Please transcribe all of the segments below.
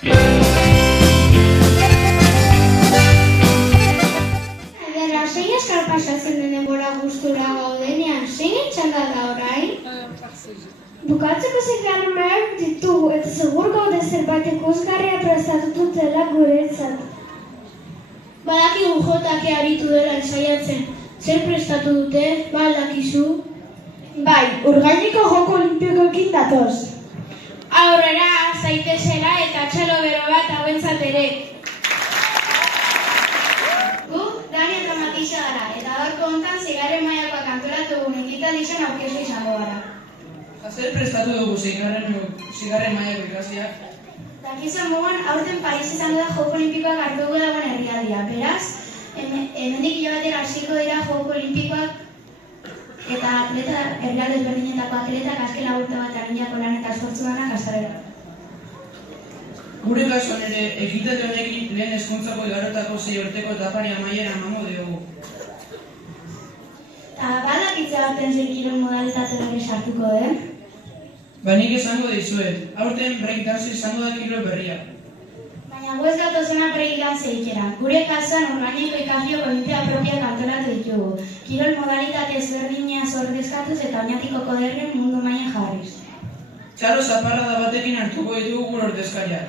Ederra, zein eskar pasatzen den denbora gustura gaudenean, zein txanda da orain? Bukatzeko zigarroak ditugu eta segur gaude zerbait ikusgarria prestatu dutela guretzat. Badakigu jotak aritu dela ensaiatzen. Zer prestatu dute, ba aldakizu? Bai, Urgaineko Joko Olimpikoekin datoz. Aurrera, zaitezela eta txalo bero bat hauentzat ere. Gu, Dani eta Matisa gara, eta gaurko hontan zigarren mailakoak antolatu dugun ekitaldian aurkeztu izango gara. Zer prestatu dugu zigarren mailako ikasleak? Dakizan moduan, aurten Paris izango da Joko Olimpikoak hartuko dagoen herrialdia. Beraz, hemendik hilabatera hasiko dira Joko Olimpikoak eta herrialde ezberdinetako atletak azken urte bat arinako lan eta esfortzu lanak azalera. Gure kasuan ere, ekitate honekin lehen hezkuntzako igarotako 6 urteko etapari amaiera emango diogu. Eta badakitze baten zein kirol modalitate berri sartuko den? Ba nik esango dizuet, aurten breakdance izango da kirol berria. Baina gu ez gatozena breakdance ikera. Gure kasuan Urgaineko ikasleok olinpia propiak antolatu ditugu. Kirol modalitate ezberdineaz ordezkatuz eta oinatiko koderren mundu mailan jarriz. Txalo zaparrada batekin hartuko ditugu gure ordezkariak.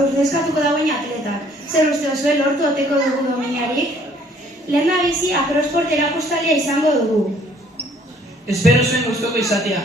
Ordezkatuko dagoen atletak. Zer uste duzue lortu oteko dugu dominarik? Lehendabizi akrosport erakustaldia izango dugu. Espero zuen gustoko izatea.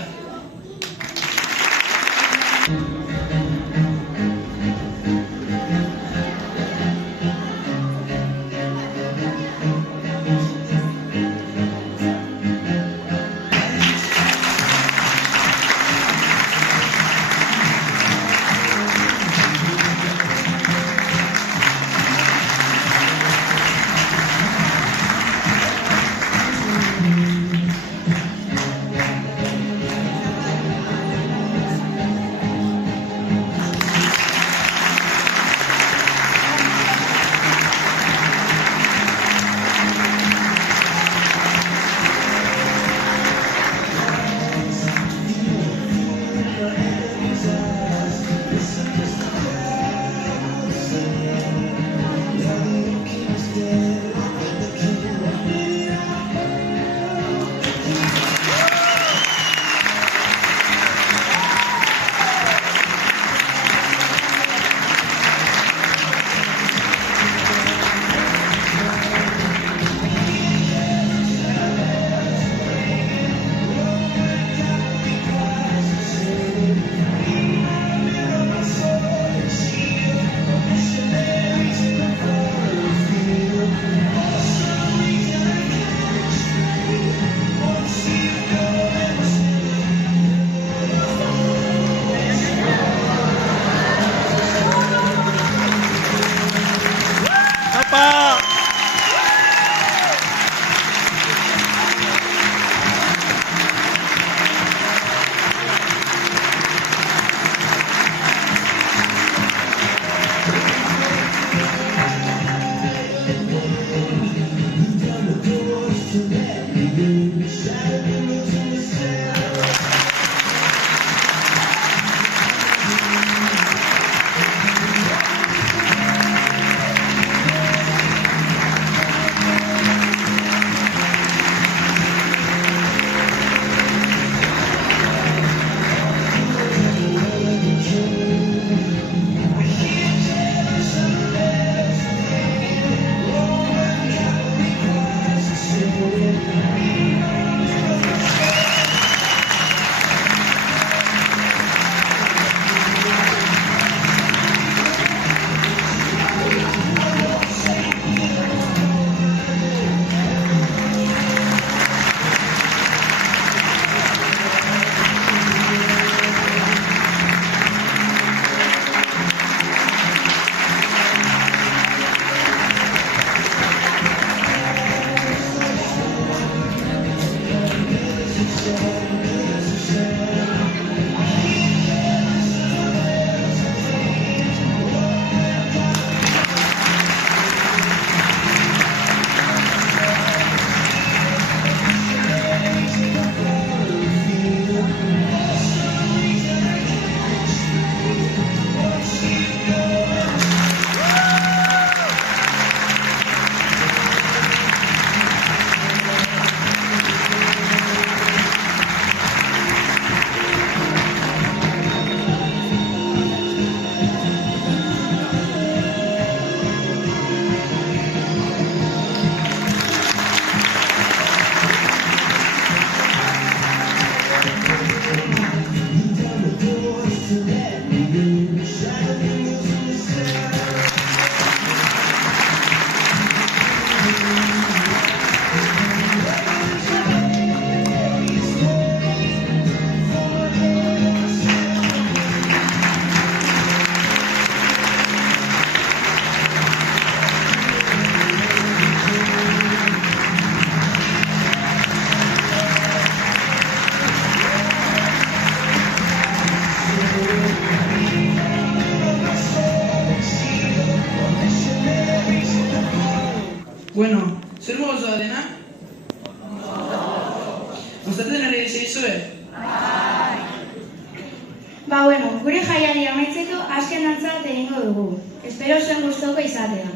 Bueno, zer mogozoa dena? Gustatzen ari zaizue? Bueno, gure jaiari amaitzeko azken dantza bat egingo dugu. Espero zuen gustoko izatea.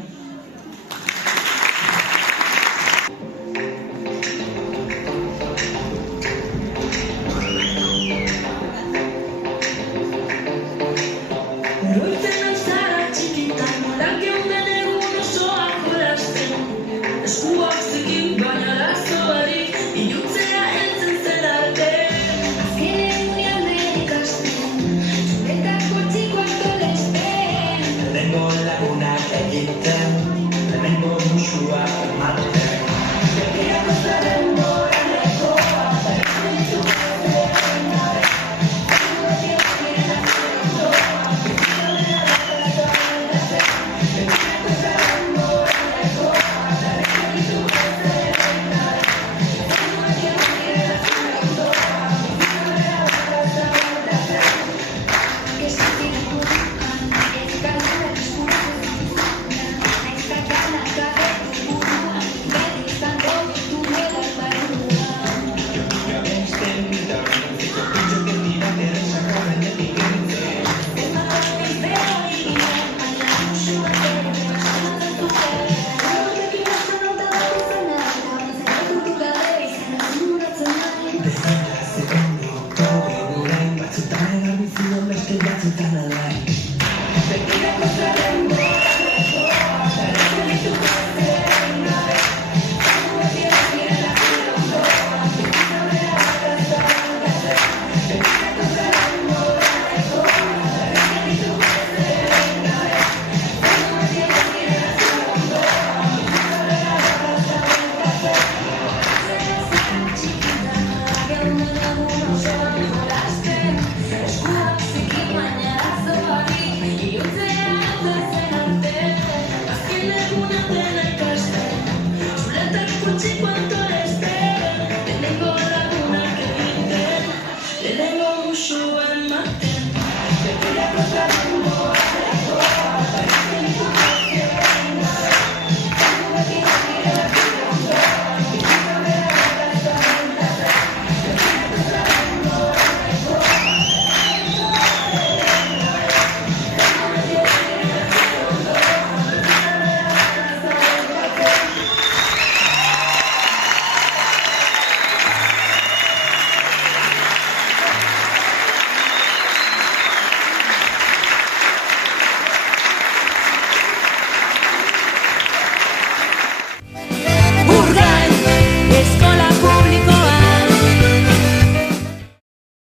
Tengo lagunak egiten, lehenengo musua ematen.